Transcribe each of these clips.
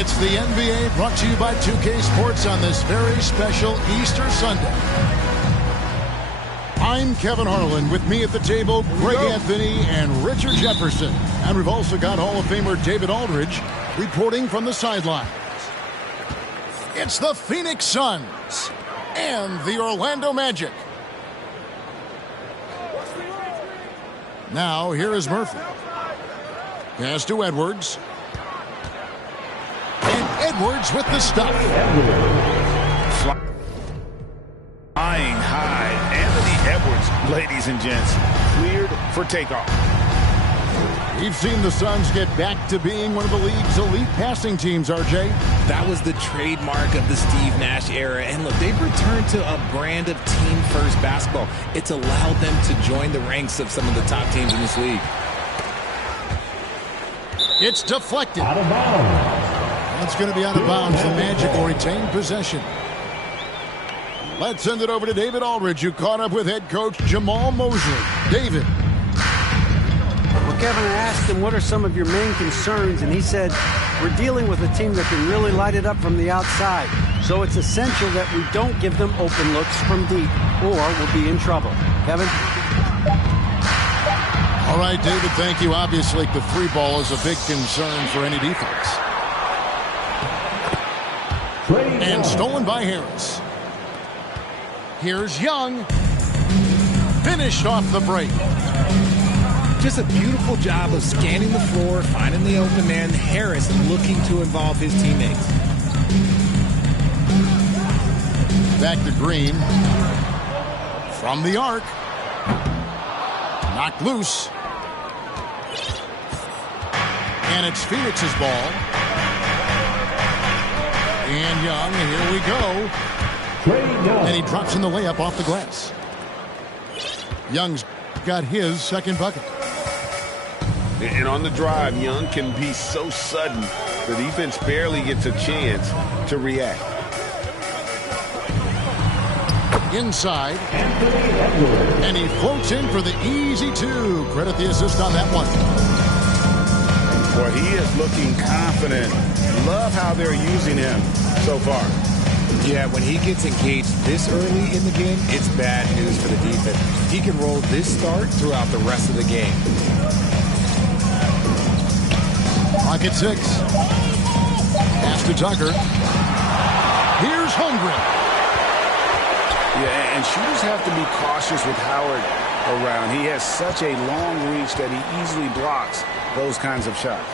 It's the NBA brought to you by 2K Sports on this very special Easter Sunday. I'm Kevin Harlan. With me at the table, Greg Anthony and Richard Jefferson. And we've also got Hall of Famer David Aldridge reporting from the sidelines. It's the Phoenix Suns and the Orlando Magic. Now, here is Murphy. Pass to Edwards. And Edwards with the stuff. Flying high. Anthony Edwards, ladies and gents, cleared for takeoff. We've seen the Suns get back to being one of the league's elite passing teams, RJ. That was the trademark of the Steve Nash era. And look, they've returned to a brand of team-first basketball. It's allowed them to join the ranks of some of the top teams in this league. It's deflected. Out of bounds. That's going to be out of bounds. The Magic will retain possession. Let's send it over to David Aldridge, who caught up with head coach Jamal Mosley. David. Well, Kevin, I asked him, what are some of your main concerns? And he said, we're dealing with a team that can really light it up from the outside. So it's essential that we don't give them open looks from deep, or we'll be in trouble. Kevin? All right, David, thank you. Obviously, the three ball is a big concern for any defense. And stolen by Harris. Here's Young. Finished off the break. Just a beautiful job of scanning the floor, finding the open man. Harris looking to involve his teammates. Back to Green. From the arc. Knocked loose. And it's Phoenix's ball. And Young, here we go. And he drops in the layup off the glass. Young's got his second bucket. And on the drive, Young can be so sudden, the defense barely gets a chance to react. Inside. And he floats in for the easy two. Credit the assist on that one. Boy, he is looking confident. Love how they're using him so far. Yeah, when he gets engaged this early in the game, it's bad news for the defense. He can roll this start throughout the rest of the game. Clock at 6. Pass to Tucker. Here's Hungry. Yeah, and shooters have to be cautious with Howard around. He has such a long reach that he easily blocks those kinds of shots.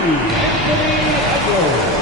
Anthony Edwards.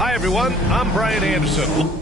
Hi, everyone. I'm Brian Anderson.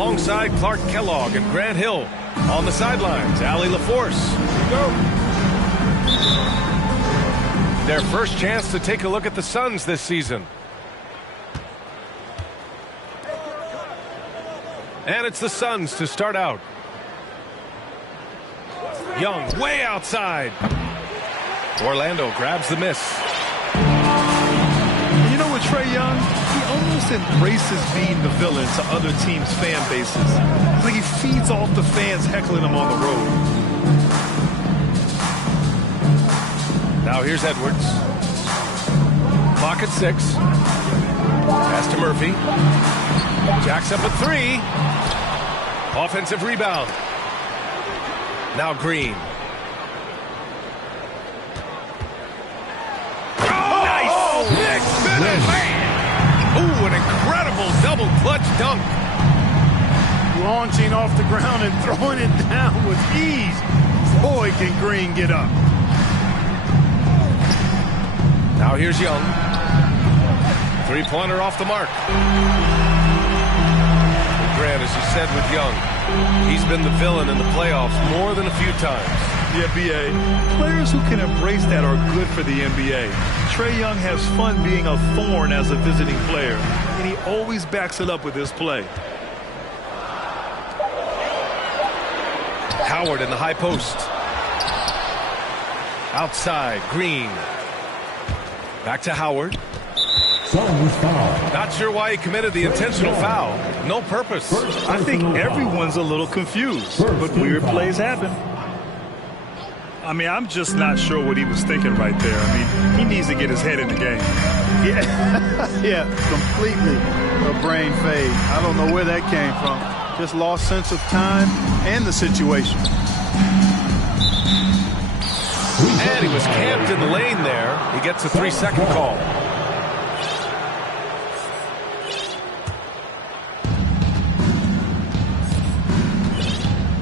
Alongside Clark Kellogg and Grant Hill. On the sidelines, Allie LaForce. Go. Their first chance to take a look at the Suns this season. And it's the Suns to start out. Young way outside. Orlando grabs the miss. You know what, Trae Young? He almost embraces being the villain to other teams' fan bases. It's like he feeds off the fans heckling him on the road. Now here's Edwards. Clock at 6. Pass to Murphy. Jacks up a 3. Offensive rebound. Now Green. Oh, nice! Big finish! Ooh, an incredible double clutch dunk. Launching off the ground and throwing it down with ease. Boy, can Green get up. Now here's Young. Three-pointer off the mark. Grant, as you said with Young, he's been the villain in the playoffs more than a few times. The NBA, players who can embrace that are good for the NBA. Trae Young has fun being a thorn as a visiting player, and he always backs it up with his play. Howard in the high post. Outside, Green. Back to Howard. Not sure why he committed the intentional foul. No purpose. I think everyone's a little confused, but weird plays happen. I mean, I'm just not sure what he was thinking right there. I mean, he needs to get his head in the game. Yeah, yeah, completely a brain fade. I don't know where that came from. Just lost sense of time and the situation. And he was camped in the lane there. He gets a 3-second call.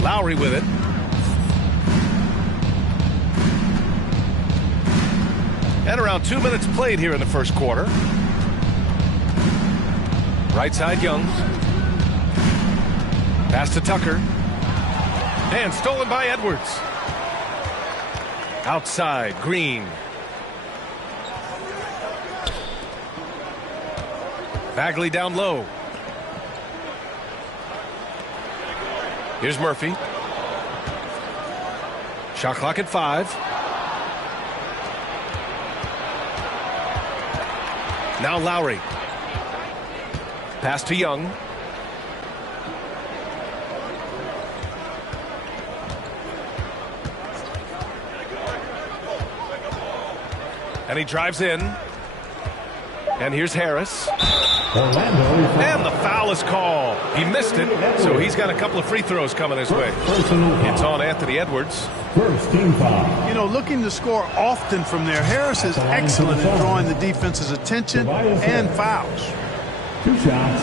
Lowry with it. And around 2 minutes played here in the first quarter. Right side, Young. Pass to Tucker. And stolen by Edwards. Outside, Green. Bagley down low. Here's Murphy. Shot clock at 5. Now Lowry. Pass to Young. And he drives in. And here's Harris. And the foul is called. He missed it, so he's got a couple of free throws coming his way. It's on Anthony Edwards. First team foul. You know, looking to score often from there. Harris is excellent at drawing the defense's attention and fouls. 2 shots.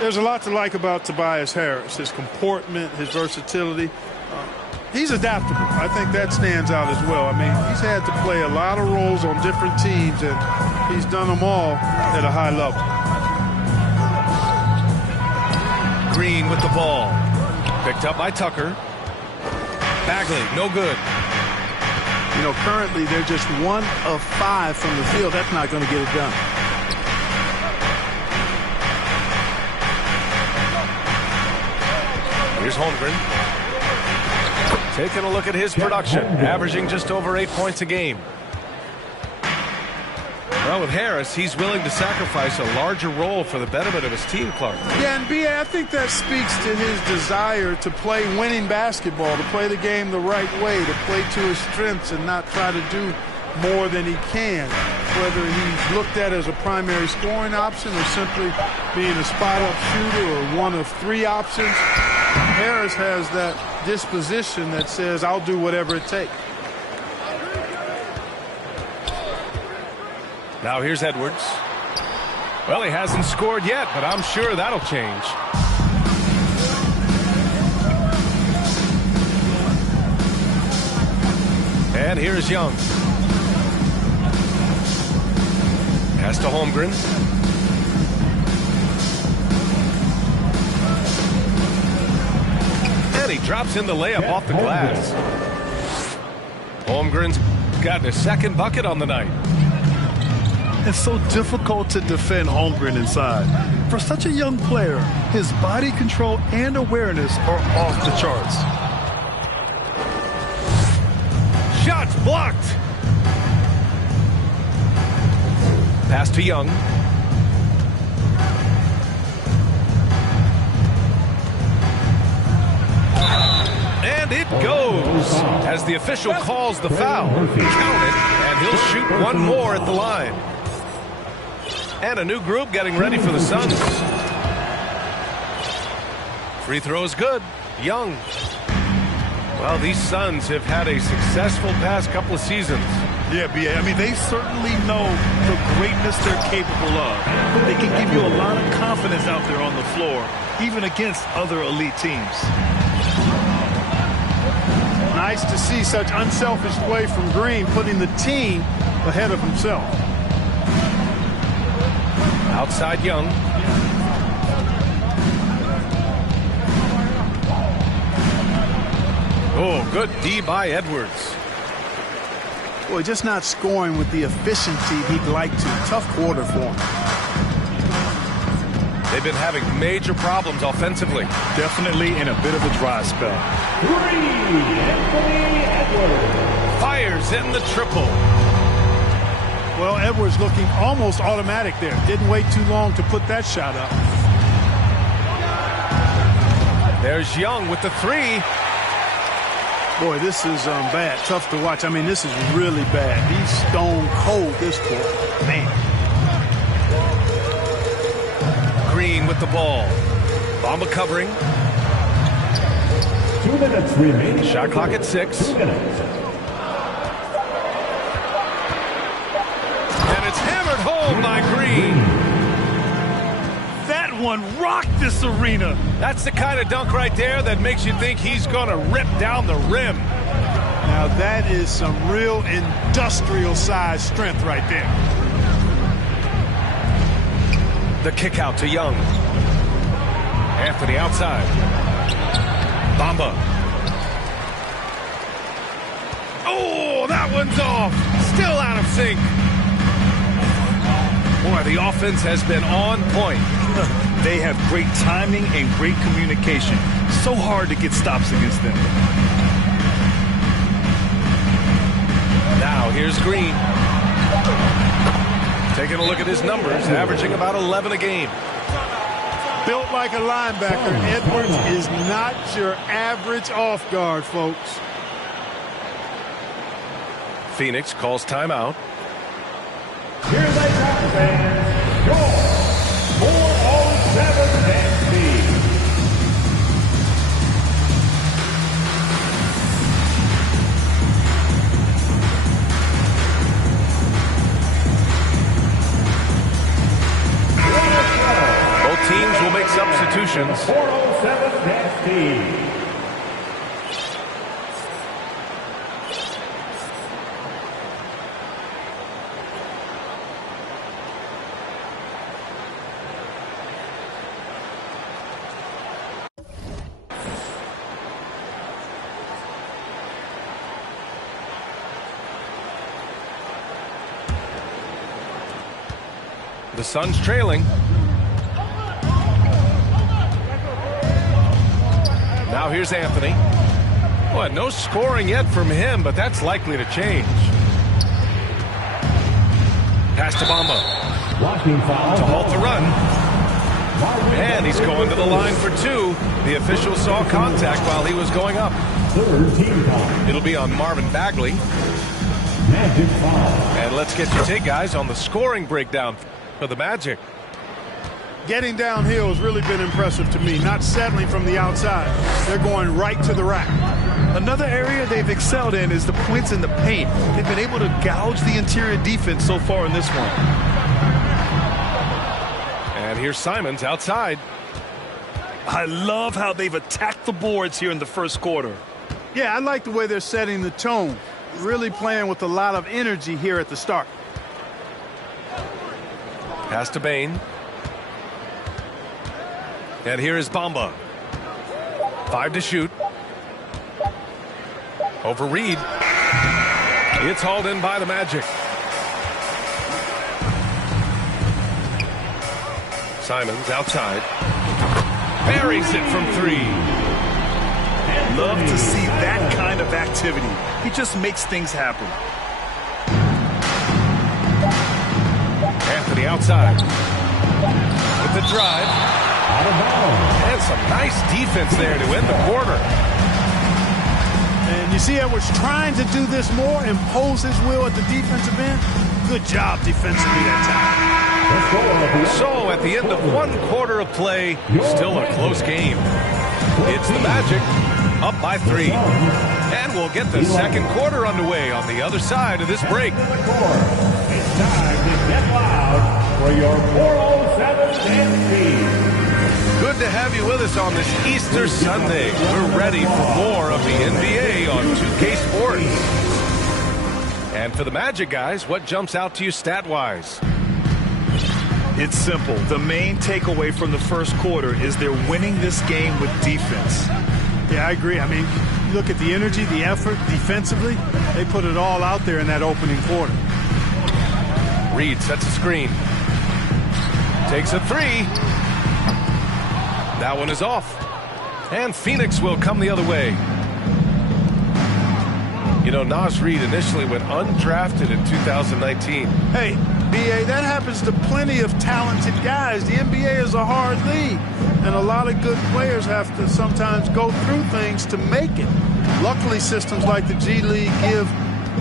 There's a lot to like about Tobias Harris. His comportment, his versatility. He's adaptable. I think that stands out as well. I mean, he's had to play a lot of roles on different teams, and he's done them all at a high level. Green with the ball. Picked up by Tucker. Bagley, no good. You know, currently they're just 1 of 5 from the field. That's not going to get it done. Here's Holmgren. Taking a look at his production, averaging just over 8 points a game. Well, with Harris, he's willing to sacrifice a larger role for the betterment of his team, Clark. Yeah, and B.A., I think that speaks to his desire to play winning basketball, to play the game the right way, to play to his strengths and not try to do more than he can. Whether he's looked at as a primary scoring option or simply being a spot-up shooter or one of 3 options, Harris has that disposition that says, I'll do whatever it takes. Now here's Edwards. Well, he hasn't scored yet, but I'm sure that'll change. And here's Young. Pass to Holmgren. And he drops in the layup off the glass. Holmgren's gotten his 2nd bucket on the night. It's so difficult to defend Holmgren inside. For such a young player, his body control and awareness are off the charts. Shots blocked. Pass to Young. And it goes as the official calls the foul. Count it, and he'll shoot one more at the line. And a new group getting ready for the Suns. Free throw is good. Young. Well, these Suns have had a successful past couple of seasons. Yeah, B.A. I mean, they certainly know the greatness they're capable of. They can give you a lot of confidence out there on the floor, even against other elite teams. Nice to see such unselfish play from Green, putting the team ahead of himself. Outside Young. Oh, good D by Edwards. Boy, just not scoring with the efficiency he'd like to. Tough quarter for him. They've been having major problems offensively. Definitely in a bit of a dry spell. Fires in the triple. Well, Edwards looking almost automatic there. Didn't wait too long to put that shot up. There's Young with the 3. Boy, this is bad. Tough to watch. I mean, this is really bad. He's stone cold this quarter. Man. Green with the ball. Bamba covering. 2 minutes remaining. Shot clock at 6. 2 minutes. And it's hammered home by Green. That one rocked this arena. That's the kind of dunk right there that makes you think he's going to rip down the rim. Now that is some real industrial size strength right there. The kick out to Young. Anthony outside. Bamba. Oh, that one's off. Still out of sync. Boy, the offense has been on point. They have great timing and great communication. So hard to get stops against them. Now here's Green. Taking a look at his numbers, averaging about 11 a game. Built like a linebacker, Edwards is not your average off guard, folks. Phoenix calls timeout. Here's a Rock fans. Score 407 and speed. Both teams will make substitutions. 407 and speed. The Suns trailing. Now here's Anthony. Well, no scoring yet from him, but that's likely to change. Pass to Bamba. To halt the run. And he's going to the line for 2. The official saw contact while he was going up. It'll be on Marvin Bagley. And let's get your take, guys, on the scoring breakdown for the Magic. Getting downhill has really been impressive to me. Not settling from the outside. They're going right to the rack. Another area they've excelled in is the points in the paint. They've been able to gouge the interior defense so far in this one. And here's Simons outside. I love how they've attacked the boards here in the first quarter. Yeah, I like the way they're setting the tone. Really playing with a lot of energy here at the start. Pass to Bain. And here is Bamba. 5 to shoot. Over Reed. It's hauled in by the Magic. Simons outside. Buries it from 3. Love to see that kind of activity. He just makes things happen. Anthony outside. With the drive. And some nice defense there to end the quarter. And you see Edwards trying to do this more, impose his will at the defensive end. Good job defensively that time. So at the end of 1 quarter of play, still a close game. It's the Magic up by 3. And we'll get the second quarter underway on the other side of this break. It's time to get loud for your 407 dance. Good to have you with us on this Easter Sunday. We're ready for more of the NBA on 2K Sports. And for the Magic, guys, what jumps out to you stat-wise? It's simple. The main takeaway from the first quarter is they're winning this game with defense. Yeah, I agree. I mean, you look at the energy, the effort defensively, they put it all out there in that opening quarter. Reed sets a screen. Takes a 3. That one is off. And Phoenix will come the other way. You know, Naz Reid initially went undrafted in 2019. Hey, B.A., that happens to plenty of talented guys. The NBA is a hard league, and a lot of good players have to sometimes go through things to make it. Luckily, systems like the G League give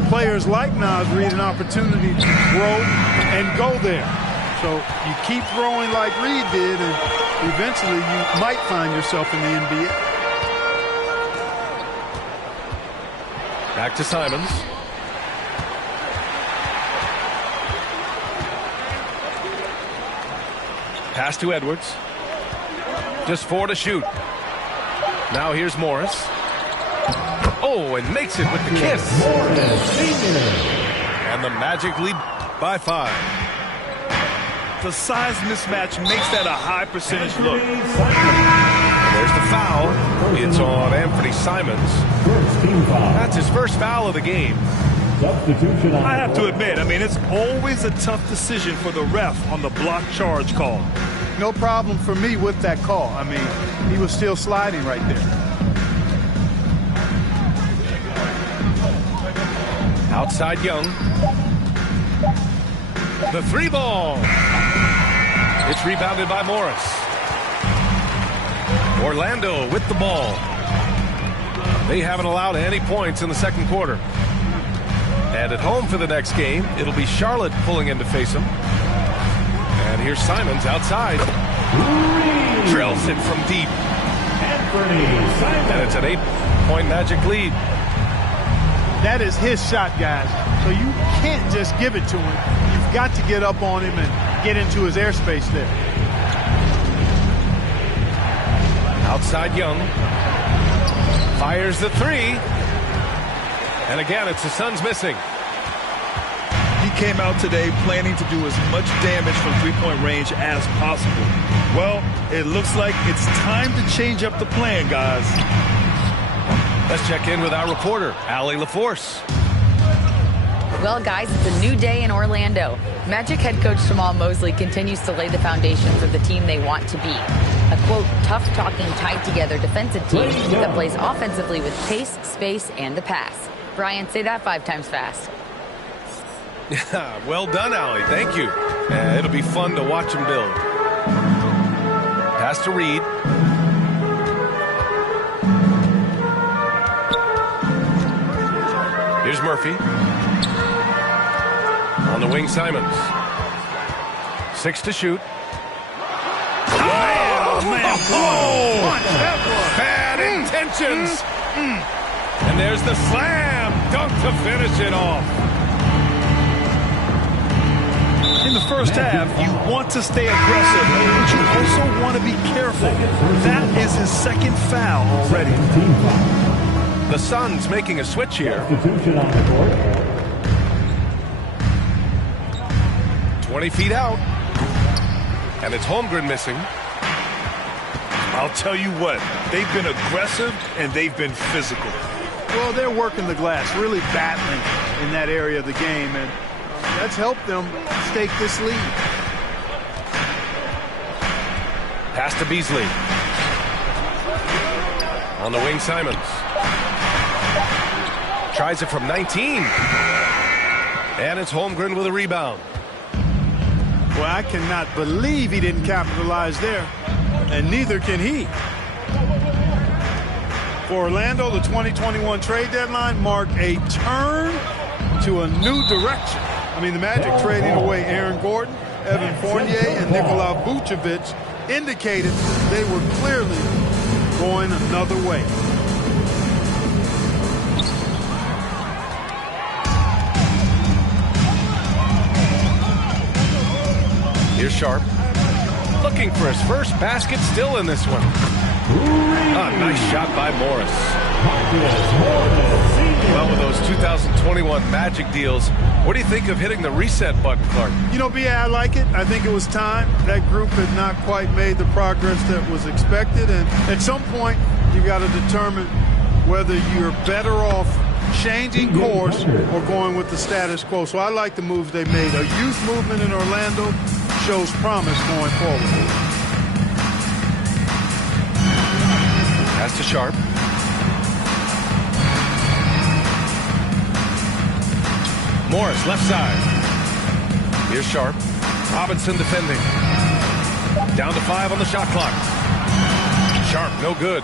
players like Naz Reid an opportunity to grow and go there. So you keep growing like Reid did, and eventually you might find yourself in the NBA. Back to Simons. Pass to Edwards. Just 4 to shoot. Now here's Morris. Oh, and makes it with the kiss. And the Magic lead by 5. The size mismatch makes that a high percentage look. There's the foul. It's on Anthony Simons. That's his first foul of the game. I have to admit, I mean, it's always a tough decision for the ref on the block charge call. No problem for me with that call. I mean, he was still sliding right there. Outside Young. The 3 ball. It's rebounded by Morris. Orlando with the ball. They haven't allowed any points in the second quarter. And at home for the next game, it'll be Charlotte pulling in to face them. And here's Simons outside. Drills it from deep. And it's an 8-point Magic lead. That is his shot, guys. So you can't just give it to him. You've got to get up on him and get into his airspace there. Outside Young. Fires the 3. And again, it's the Suns missing. He came out today planning to do as much damage from three-point range as possible. Well, it looks like it's time to change up the plan, guys. Let's check in with our reporter, Allie LaForce. Well, guys, it's a new day in Orlando. Magic head coach Jamal Mosley continues to lay the foundation for the team they want to be. A, quote, tough-talking, tied-together defensive team that plays offensively with pace, space, and the pass. Brian, say that 5 times fast. Yeah, well done, Allie. Thank you. It'll be fun to watch him build. Pass to Reed. Here's Murphy. On the wing, Simons. 6 to shoot. Bad intentions. And there's the slam dunk to finish it off. In the first half, you want to stay aggressive, but you also want to be careful. That is his second foul already. The Suns making a switch here. 20 feet out. And it's Holmgren missing. I'll tell you what, they've been aggressive and they've been physical. Well, they're working the glass, really battling in that area of the game, and that's helped them stake this lead. Pass to Beasley. On the wing, Simons. Tries it from 19. And it's Holmgren with a rebound. Well, I cannot believe he didn't capitalize there, and neither can he. For Orlando, the 2021 trade deadline marked a turn to a new direction. I mean, the Magic trading away Aaron Gordon, Evan Fournier, and Nikola Vucevic indicated they were clearly going another way. Here's Sharp. Looking for his first basket, still in this one. Nice shot by Morris. Well, with those 2021 Magic deals, what do you think of hitting the reset button, Clark? You know, B.A., I like it. I think it was time. That group had not quite made the progress that was expected, and at some point, you got to determine whether you're better off changing course or going with the status quo. So I like the moves they made. A youth movement in Orlando shows promise going forward. Pass to Sharp. Morris, left side. Here's Sharp. Robinson defending. Down to 5 on the shot clock. Sharp, no good.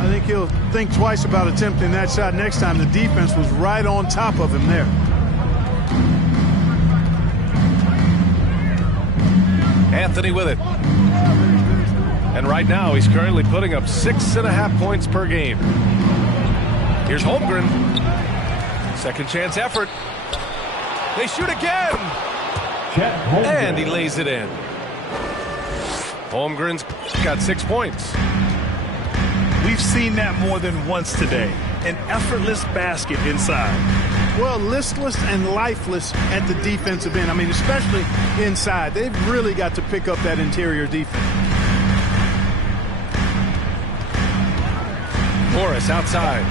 I think he'll think twice about attempting that shot next time. The defense was right on top of him there. Anthony with it. And right now, he's currently putting up 6.5 points per game. Here's Holmgren. Second chance effort. They shoot again. And he lays it in. Holmgren's got 6 points. We've seen that more than once today. An effortless basket inside. Well, listless and lifeless at the defensive end. I mean, especially inside. They've really got to pick up that interior defense. Morris outside.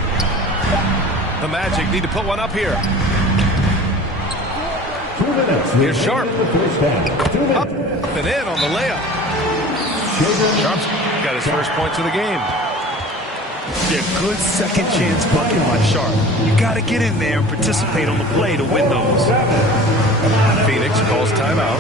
The Magic need to put one up here. Here's Sharp. Up and in on the layup. Sharp's got his first points of the game. Yeah, good second chance bucket by Sharp. You got to get in there and participate on the play to win those. Phoenix calls timeout.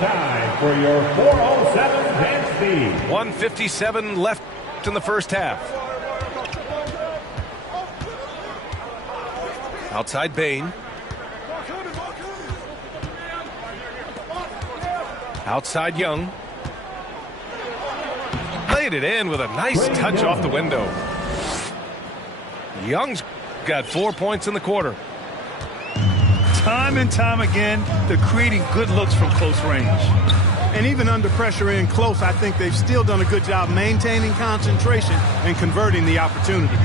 Time for your 407 dance feed. 1:57 left in the first half. Outside Bain. Outside Young. Laid it in with a nice touch off the window. Young's got 4 points in the quarter. Time and time again, they're creating good looks from close range. And even under pressure in close, I think they've still done a good job maintaining concentration and converting the opportunities.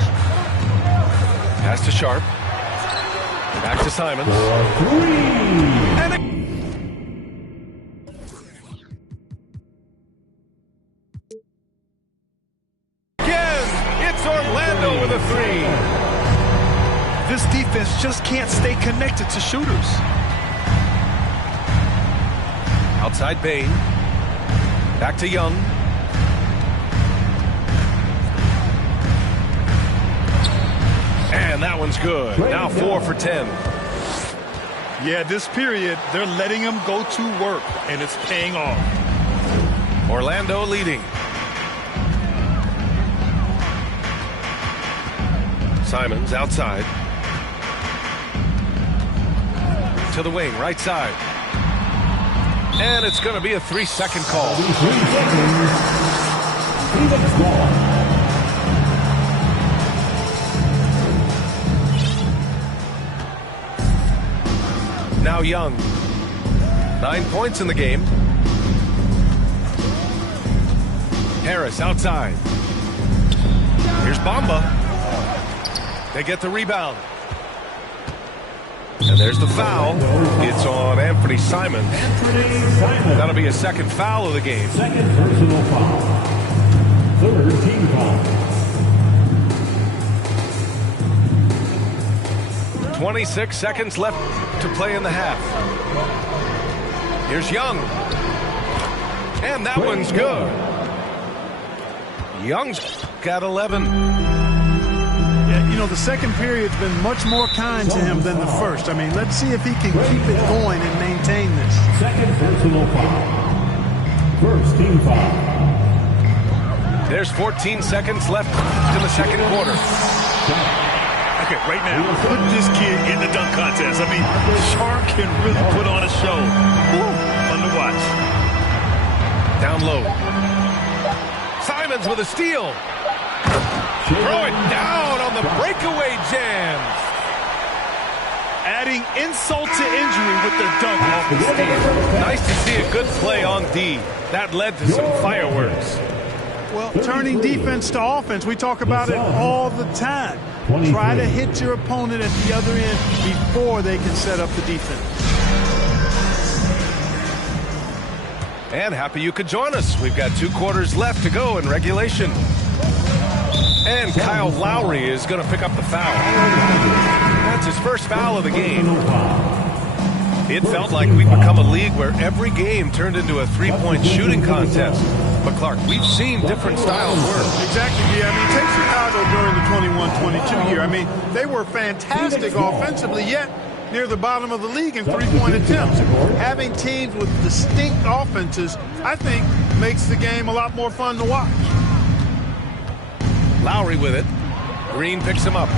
Pass to Sharp. Back to Simons. And again, it's Orlando with a 3. This defense just can't stay connected to shooters. Outside Bain. Back to Young. And that one's good. Now 4 for 10. Yeah, this period, they're letting him go to work, and it's paying off. Orlando leading. Simons outside. To the wing, right side. And it's going to be a 3-second call. 3 seconds. Phoenix ball. Now Young. 9 points in the game. Harris outside. Here's Bamba. They get the rebound. And there's the foul. It's on Anthony Simons. That'll be a second foul of the game. Second personal foul. Third team foul. 26 seconds left to play in the half. Here's Young. And that one's good. Young's got 11. Yeah, you know, the second period's been much more kind to him than the first. I mean, let's see if he can keep it going and maintain this. Second personal foul. First team foul. There's 14 seconds left to the second quarter. Okay, right now, put this kid in the dunk contest. I mean, Sharp can really put on a show. Woo, fun to watch. Down low. Simons with a steal. Throw it down on the breakaway jam. Adding insult to injury with the dunk off the steal. Nice to see a good play on D. That led to some fireworks. Well, turning defense to offense, we talk about it all the time. Try to hit your opponent at the other end before they can set up the defense. And happy you could join us. We've got 2 quarters left to go in regulation. And Kyle Lowry is going to pick up the foul. That's his first foul of the game. It felt like we'd become a league where every game turned into a 3-point shooting contest. But, Clark, we've seen different styles work. Exactly, yeah. I mean, take Chicago during the 21-22 year. I mean, they were fantastic offensively, yet near the bottom of the league in 3-point attempts. Having teams with distinct offenses, I think, makes the game a lot more fun to watch. Lowry with it. Green picks him up.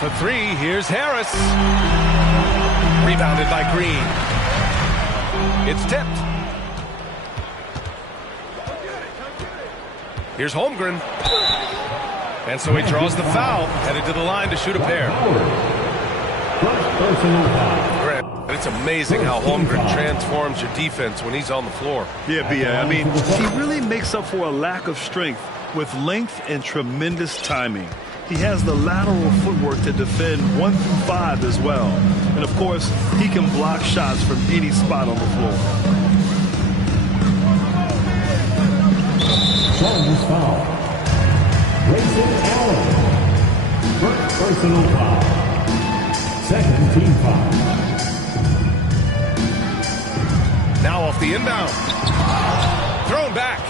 For 3, here's Harris. Rebounded by Green. It's tipped. Here's Holmgren. And so he draws the foul, headed to the line to shoot a pair. And it's amazing how Holmgren transforms your defense when he's on the floor. Yeah, B.A. I mean, he really makes up for a lack of strength with length and tremendous timing. He has the lateral footwork to defend 1 through 5 as well. And, of course, he can block shots from any spot on the floor. Charges foul. Grayson Allen. First personal foul. Second team foul. Now off the inbound. Thrown back.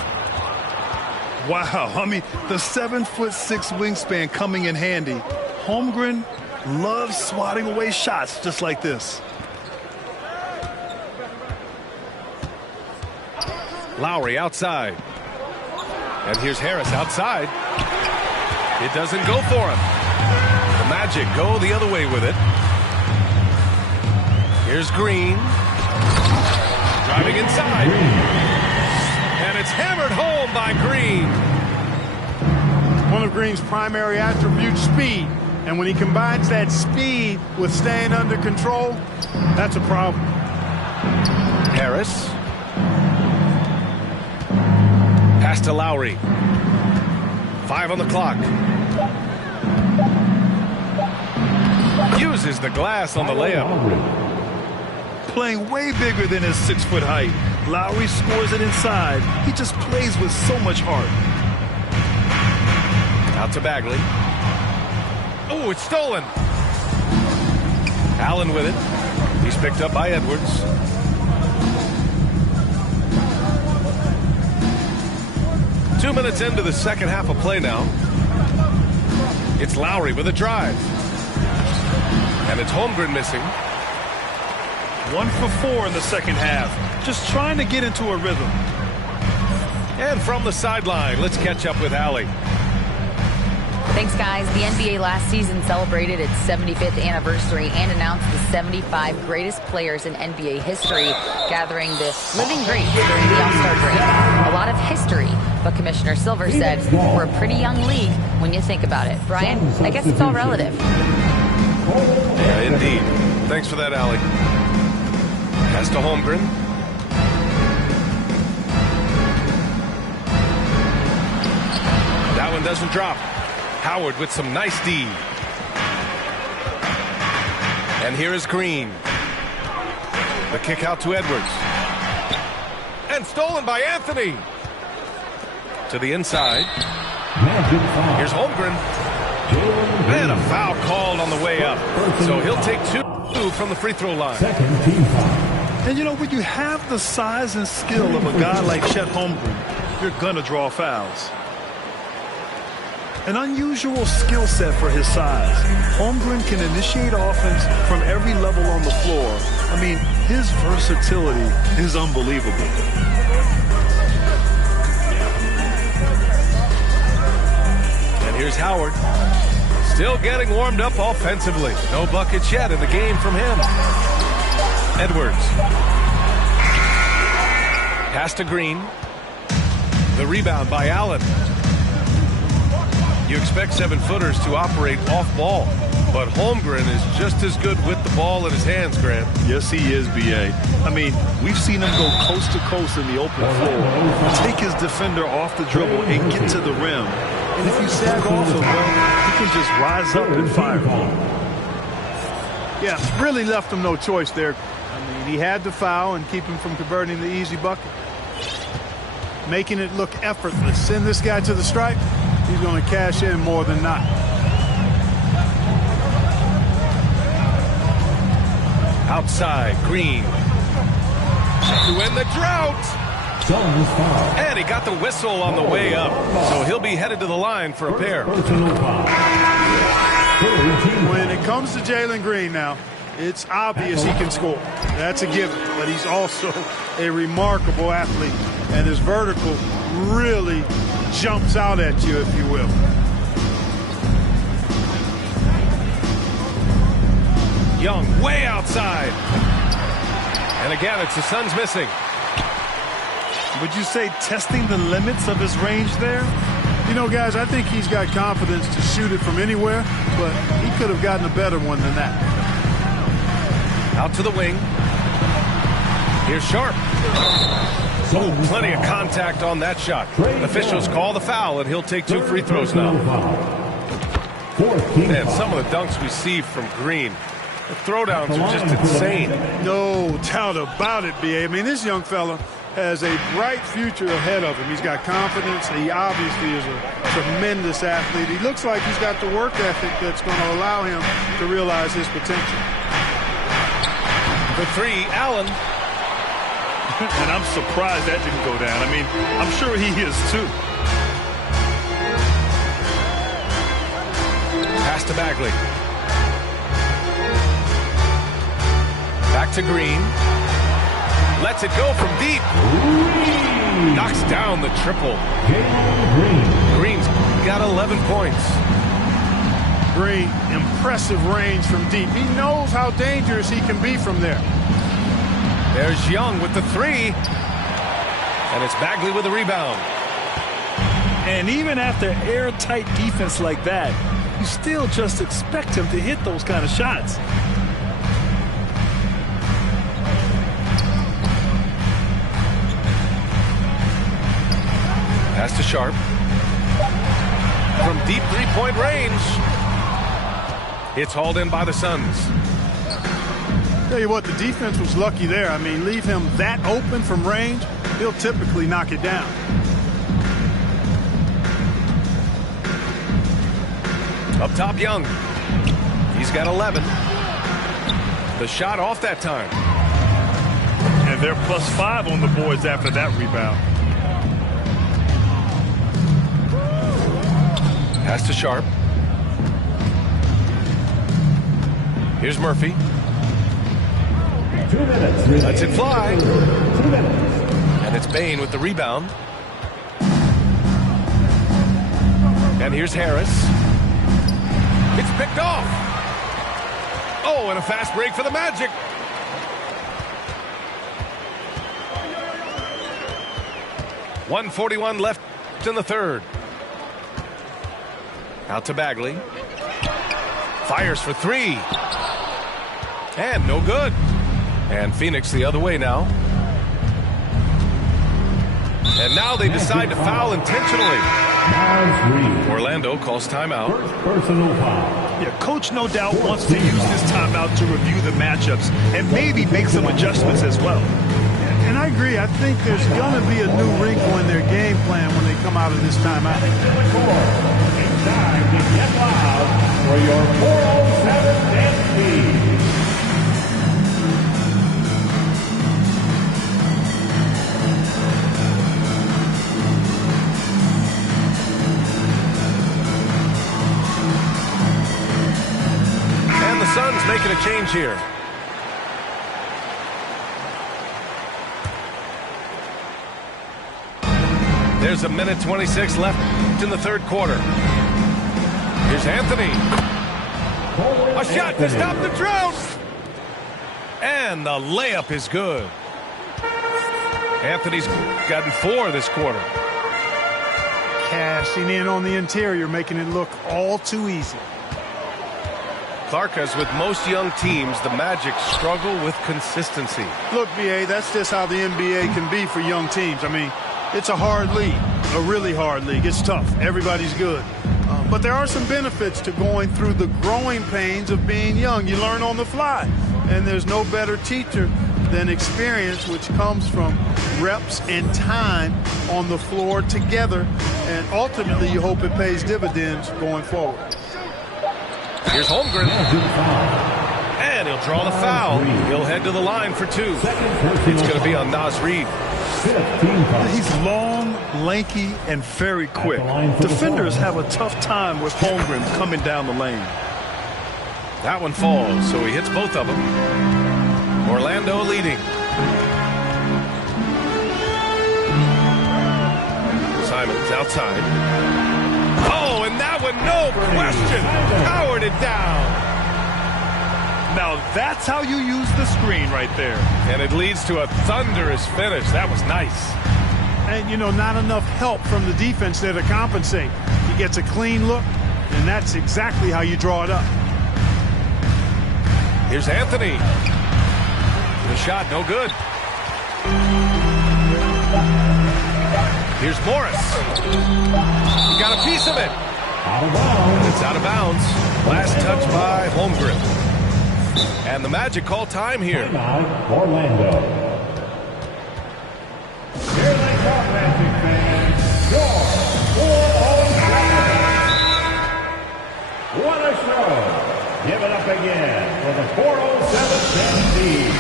Wow, I mean, the 7'6" wingspan coming in handy. Holmgren loves swatting away shots just like this. Lowry outside. And here's Harris outside. It doesn't go for him. The Magic go the other way with it. Here's Green. Driving inside. And it's hammered home by Green. One of Green's primary attributes, speed. And when he combines that speed with staying under control, that's a problem. Harris. Pass to Lowry. 5 on the clock. Uses the glass on the layup. Playing way bigger than his 6-foot height. Lowry scores it inside. He just plays with so much heart. Out to Bagley. Oh, it's stolen. Allen with it. He's picked up by Edwards. Two minutes into the second half of play now. It's Lowry with a drive. And it's Holmgren missing. 1 for 4 in the second half. Just trying to get into a rhythm. And from the sideline, let's catch up with Allie. Thanks, guys. The NBA last season celebrated its 75th anniversary and announced the 75 greatest players in NBA history, gathering the living greats during the All-Star break. A lot of history, but Commissioner Silver said we're a pretty young league when you think about it. Brian, I guess it's all relative. Yeah, indeed. Thanks for that, Allie. Pass to Holmgren. That one doesn't drop. Howard with some nice D. And here is Green. The kick out to Edwards. And stolen by Anthony. To the inside. Here's Holmgren. And a foul called on the way up. So he'll take 2 from the free throw line. And you know, when you have the size and skill of a guy like Chet Holmgren, you're going to draw fouls. An unusual skill set for his size. Holmgren can initiate offense from every level on the floor. I mean, his versatility is unbelievable. And here's Howard. Still getting warmed up offensively. No buckets yet in the game from him. Edwards. Pass to Green. The rebound by Allen. You expect 7-footers to operate off ball, but Holmgren is just as good with the ball in his hands, Grant. Yes, he is, B.A. I mean, we've seen him go coast to coast in the open floor, take his defender off the dribble and get to the rim. And if you sag off him, well, he can just rise up and fire. Yeah, really left him no choice there. I mean, he had to foul and keep him from converting the easy bucket. Making it look effortless. Send this guy to the stripe. He's going to cash in more than not. Outside, Green. To win the drought. And he got the whistle on the way up. So he'll be headed to the line for a pair. When it comes to Jalen Green now, it's obvious he can score. That's a given. But he's also a remarkable athlete. And his vertical really jumps out at you, if you will. Young way outside. And again, it's the Suns missing. Would you say testing the limits of his range there? You know, guys, I think he's got confidence to shoot it from anywhere, but he could have gotten a better one than that. Out to the wing. Here's Sharp. Oh, plenty of contact on that shot. Officials call the foul, and he'll take 2 free throws now. Man, some of the dunks we see from Green, the throwdowns are just insane. No doubt about it, B.A. I mean, this young fella has a bright future ahead of him. He's got confidence. He obviously is a tremendous athlete. He looks like he's got the work ethic that's going to allow him to realize his potential. For 3, Allen. And I'm surprised that didn't go down. I mean, I'm sure he is too. Pass to Bagley. Back to Green. Lets it go from deep. Knocks down the triple. Green's got 11 points. Green, impressive range from deep. He knows how dangerous he can be from there. There's Young with the 3. And it's Bagley with the rebound. And even after airtight defense like that, you still just expect him to hit those kind of shots. Pass to Sharp. From deep 3-point range. It's hauled in by the Suns. Tell you what, the defense was lucky there. I mean, leave him that open from range, he'll typically knock it down. Up top, Young. He's got 11. The shot off that time. And they're +5 on the boards after that rebound. Pass to Sharp. Here's Murphy. 2 minutes. Lets it fly. 2 minutes. And it's Bain with the rebound. And here's Harris. It's picked off. Oh, and a fast break for the Magic. .141 left in the third. Out to Bagley. Fires for 3. And no good. And Phoenix the other way now. And now they decide to foul intentionally. Orlando calls timeout. Personal foul. Yeah, coach no doubt wants to use this timeout to review the matchups and maybe make some adjustments as well. And I agree. I think there's going to be a new wrinkle in their game plan when they come out of this timeout. It's time to get loud for your 407 dance team. And the Suns making a change here. There's 1:26 left in the third quarter. Here's Anthony. A shot to stop the drought. And the layup is good. Anthony's gotten 4 this quarter. Cashing in on the interior, making it look all too easy. Clark, as with most young teams, the Magic struggle with consistency. Look, B.A., that's just how the NBA can be for young teams. I mean, it's a hard league, a really hard league. It's tough. Everybody's good. But there are some benefits to going through the growing pains of being young. You learn on the fly. And there's no better teacher than experience, which comes from reps and time on the floor together. And ultimately, you hope it pays dividends going forward. Here's Holmgren. And he'll draw the foul. He'll head to the line for 2. It's going to be on Naz Reid. He's long, lanky, and very quick. Defenders have a tough time with Holmgren coming down the lane. That one falls, so he hits both of them. Orlando leading. Simons outside. Oh, and that one, no question, powered it down. Now that's how you use the screen right there. And it leads to a thunderous finish. That was nice. And, you know, not enough help from the defense there to compensate. He gets a clean look, and that's exactly how you draw it up. Here's Anthony. The shot, no good. Here's Morris. He got a piece of it. Out of bounds. It's out of bounds. Last touch by Holmgren. And the Magic call time here. Orlando. Here they come, Magic fans. Your 407. What a show. Give it up again for the 407 lead.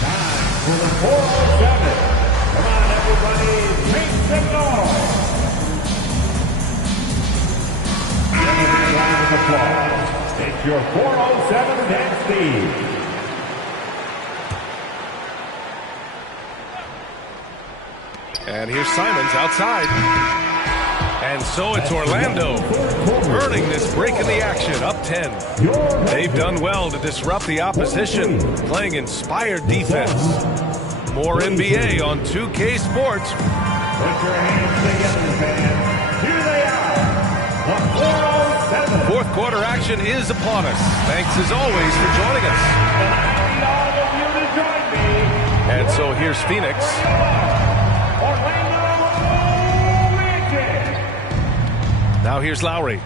Time for the 407. Come on, everybody, make some noise. Give it a round of applause. It's your 407 dance team. And here's Simons outside. And so it's Orlando earning this break in the action, up 10. They've done well to disrupt the opposition, playing inspired defense. More NBA on 2K Sports. Put your hands together, fans. Here they are, the 407. Fourth quarter action is upon us. Thanks as always for joining us. And I need all of you to join me. And so here's Phoenix. Orlando Magic. Now here's Lowry.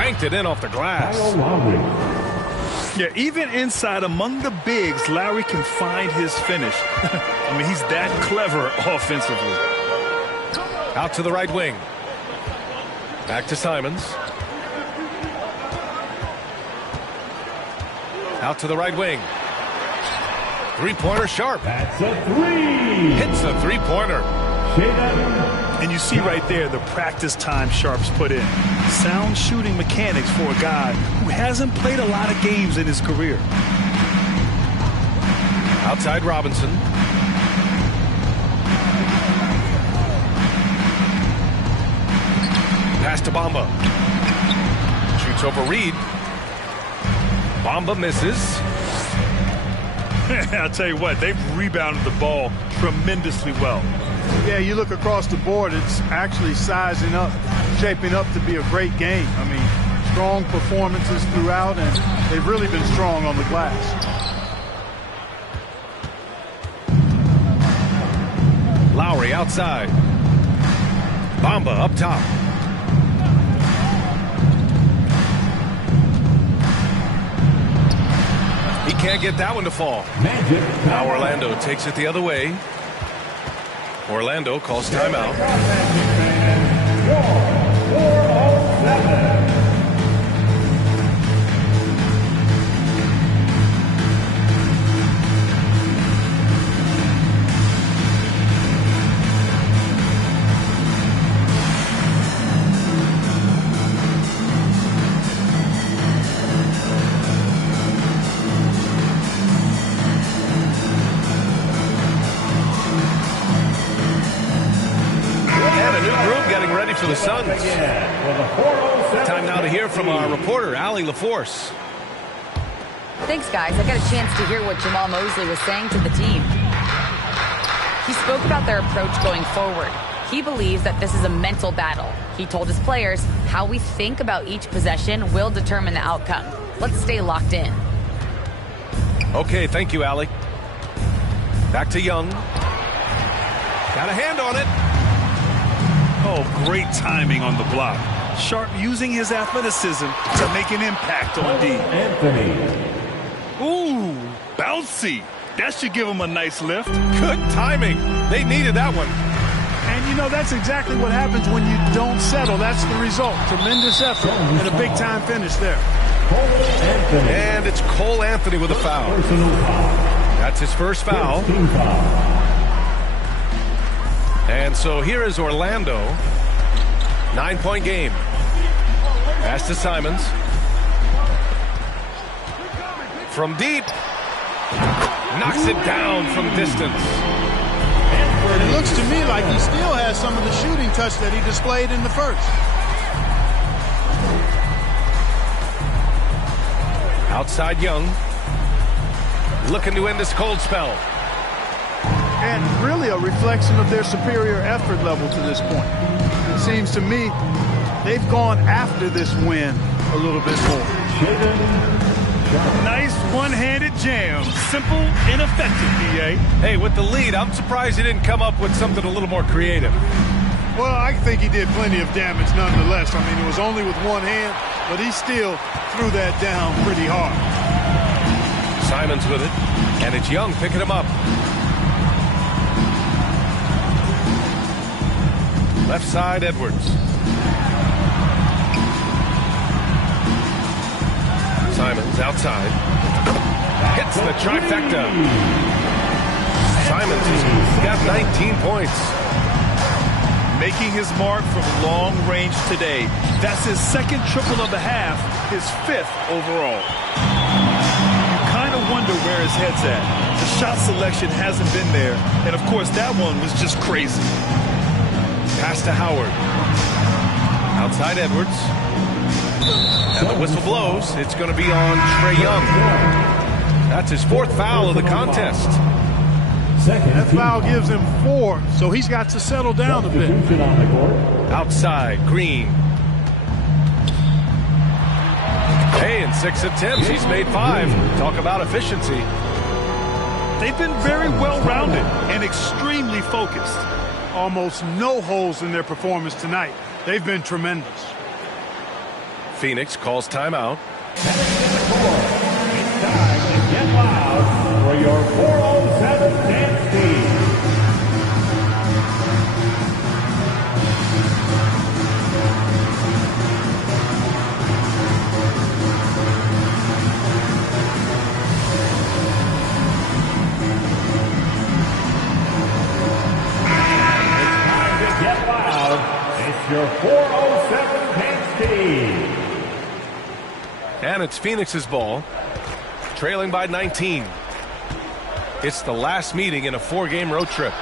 banked it in off the glass. Yeah, even inside among the bigs, Lowry can find his finish. I mean, he's that clever offensively. Out to the right wing. Back to Simons. Out to the right wing. Three-pointer sharp. That's a three. Hits a three-pointer. And you see right there the practice time Sharp's put in. Sound shooting mechanics for a guy who hasn't played a lot of games in his career. Outside Robinson. Pass to Bamba. Shoots over Reed. Bamba misses. I'll tell you what, they've rebounded the ball tremendously well. Yeah, you look across the board, it's actually sizing up, shaping up to be a great game. I mean, strong performances throughout, and they've really been strong on the glass. Lowry outside. Bamba up top. He can't get that one to fall. Now Orlando takes it the other way. Orlando calls timeout. For the Suns. Time now to hear from our reporter, Allie LaForce. Thanks, guys. I got a chance to hear what Jamal Mosley was saying to the team. He spoke about their approach going forward. He believes that this is a mental battle. He told his players how we think about each possession will determine the outcome. Let's stay locked in. Okay, thank you, Allie. Back to Young. Got a hand on it. Oh, great timing on the block. Sharp using his athleticism to make an impact on D. Anthony. Ooh, bouncy. That should give him a nice lift. Good timing. They needed that one. And, you know, that's exactly what happens when you don't settle. That's the result. Tremendous effort and a big-time finish there. And it's Cole Anthony with a foul. That's his first foul. And so here is Orlando. 9-point game. Pass to Simons. From deep. Knocks it down from distance. And it looks to me like he still has some of the shooting touch that he displayed in the first. Outside Young. Looking to end this cold spell. And really a reflection of their superior effort level to this point. It seems to me they've gone after this win a little bit more. Nice one-handed jam. Simple and effective, B.A. Hey, with the lead, I'm surprised he didn't come up with something a little more creative. Well, I think he did plenty of damage nonetheless. I mean, it was only with one hand, but he still threw that down pretty hard. Simons with it, and it's Young picking him up. Left side, Edwards. Simons outside. Hits the trifecta. Simons has got 19 points. Making his mark from long range today. That's his second triple of the half, his fifth overall. You kind of wonder where his head's at. The shot selection hasn't been there. And, of course, that one was just crazy. Pass to Howard. Outside Edwards. And the whistle blows. It's going to be on Trae Young. That's his fourth foul of the contest. That foul gives him 4, so he's got to settle down a bit. Outside, Green. Hey, in 6 attempts, he's made 5. Talk about efficiency. They've been very well-rounded and extremely focused. Almost no holes in their performance tonight. They've been tremendous. Phoenix calls timeout. It's time to get loud for your 407 dance team. Your 407 dance team. And it's Phoenix's ball, trailing by 19. It's the last meeting in a 4-game road trip.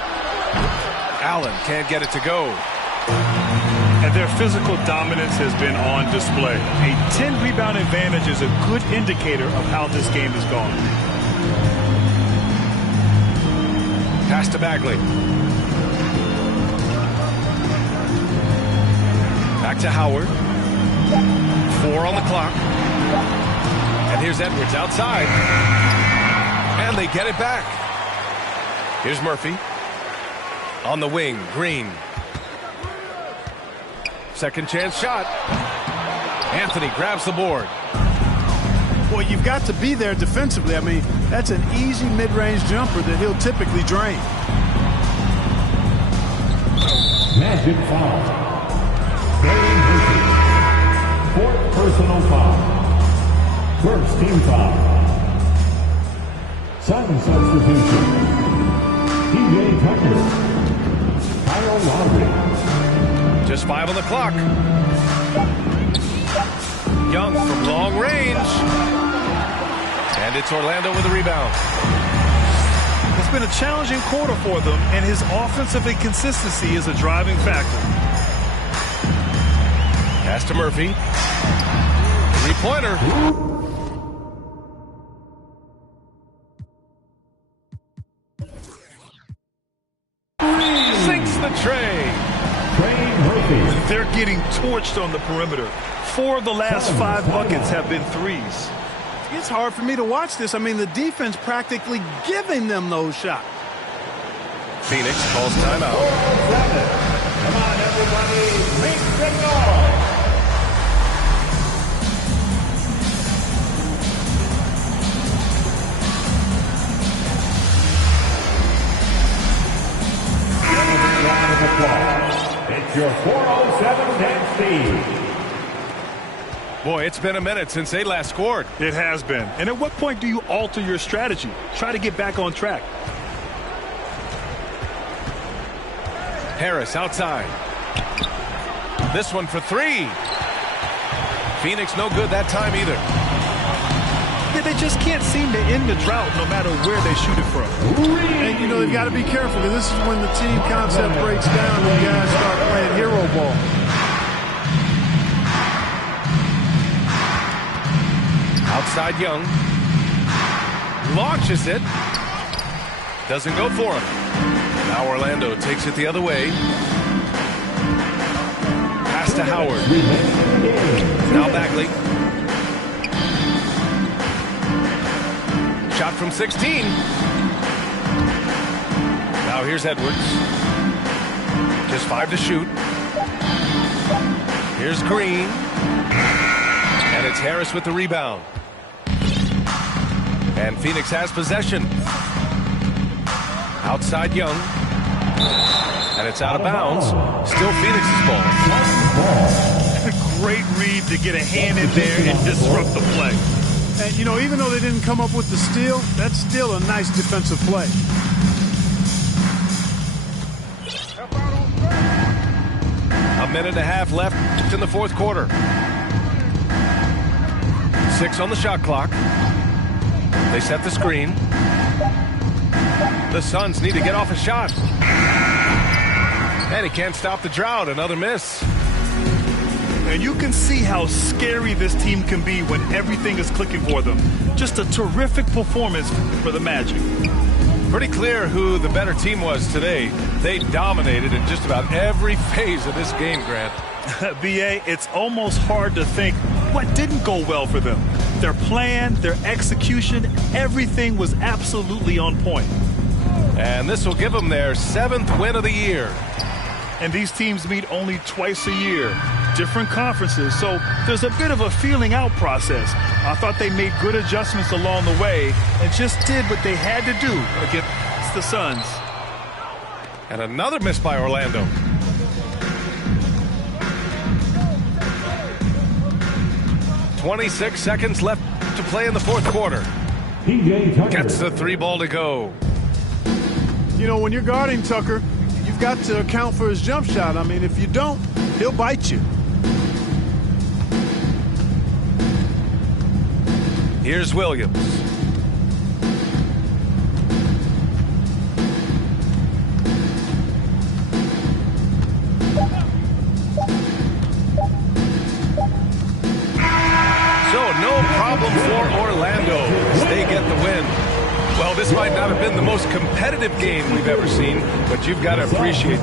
Allen can't get it to go. And their physical dominance has been on display. A 10-rebound advantage is a good indicator of how this game has gone. Pass to Bagley. Back to Howard. 4 on the clock. And here's Edwards outside. And they get it back. Here's Murphy. On the wing, Green. Second chance shot. Anthony grabs the board. Well, you've got to be there defensively. I mean, that's an easy mid-range jumper that he'll typically drain. Magic foul. Fourth personal foul. First team foul. Sudden substitution. DJ Tucker. Kyle Lowry. Just 5 on the clock. Young from long range. And it's Orlando with a rebound. It's been a challenging quarter for them, and his offensive inconsistency is a driving factor. Pass to Murphy. 3-pointer. Sinks the tray. They're getting torched on the perimeter. 4 of the last 5 buckets have been threes. It's hard for me to watch this. I mean, the defense practically giving them those shots. Phoenix calls timeout. Come on, everybody, make some noise. It's your 407 dance team. Boy, it's been a minute since they last scored. It has been. And at what point do you alter your strategy? Try to get back on track. Harris outside. This one for 3. Phoenix no good that time either. Yeah, they just can't seem to end the drought no matter where they shoot it from. And, you know, they've got to be careful because this is when the team concept breaks down and guys start playing hero ball. Outside Young. Launches it. Doesn't go for him. Now Orlando takes it the other way. Pass to Howard. Now Bagley. Shot from 16. Now here's Edwards. Just 5 to shoot. Here's Green. And it's Harris with the rebound. And Phoenix has possession. Outside Young. And it's out of bounds. Still Phoenix's ball. A great read to get a hand in there and disrupt the play. And, you know, even though they didn't come up with the steal, that's still a nice defensive play. A minute and a half left in the fourth quarter. 6 on the shot clock. They set the screen. The Suns need to get off a shot. And he can't stop the drought. Another miss. And you can see how scary this team can be when everything is clicking for them. Just a terrific performance for the Magic. Pretty clear who the better team was today. They dominated in just about every phase of this game, Grant. B.A., it's almost hard to think what didn't go well for them. Their plan, their execution, everything was absolutely on point. And this will give them their 7th win of the year. And these teams meet only twice a year different conferences, so there's a bit of a feeling out process. I thought they made good adjustments along the way and just did what they had to do against the Suns. And another miss by Orlando. "26 seconds left to play in the fourth quarter." Gets the 3 ball to go. You know, when you're guarding Tucker, you've got to account for his jump shot. I mean, if you don't, he'll bite you. Here's Williams. So no problem for Orlando. They get the win. Well, this might not have been the most competitive game we've ever seen, but you've got to appreciate